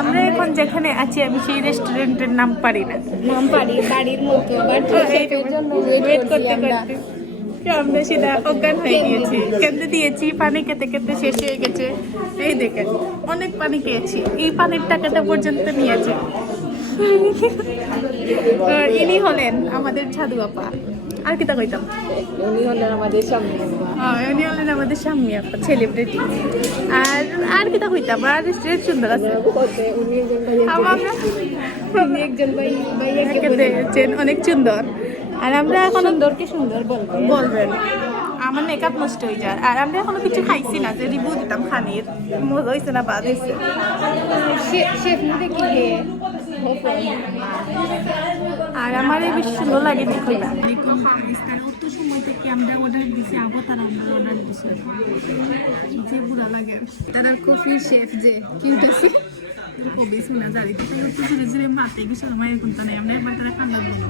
আমরা এখন যেখানে আছি আমি সেই রেস্টুরেন্টের নাম পারি না, নাম পারি বাড়ির মতো বাট এটার জন্য ওয়েট করতে করতে আমরা সেটা অজ্ঞান হয়ে গিয়েছি। খেতে দিয়েছি, পানি খেতে খেতে শেষ হয়ে গেছে। এই দেখেন অনেক পানি খেয়েছি, এই পানির টাকাটা পর্যন্ত নিয়েছে। আর ইনি হলেন আমাদের সাধু আপা। আর কি তা কইতাম, উনি হলেন আমাদের সামনে উনি হলেন আমাদের স্বামী আপা, সেলিব্রিটি। আর আর কি তা কইতাম, আর রেস্টুরেন্ট সুন্দর আছে। উনি একজন ভাইয়াকে খেতে অনেক সুন্দর। আর আমরা এখন সুন্দরকে সুন্দর বলবেন, আমার মেকআপ নষ্ট হয়ে যায়। আর আমরা এখনো কিছু খাইছি না, যে রিভিউ দিতাম খানির মজা হয়েছে না বাদ হয়েছে। শেফ দেখি আর আমার এই বেশি সুন্দর লাগে দেখো না। অত সময় থেকে আমরা অর্ডার দিছি, আবার তারা আমরা অর্ডার দিছি, যে বুড়া লাগে। তারা কফির শেফ যে কিউট আছে কবে শোনা জানি তো ধীরে ধীরে মাতে কিছু সময় এখন তো নেই, আমরা একবার তারা খান্না দিল।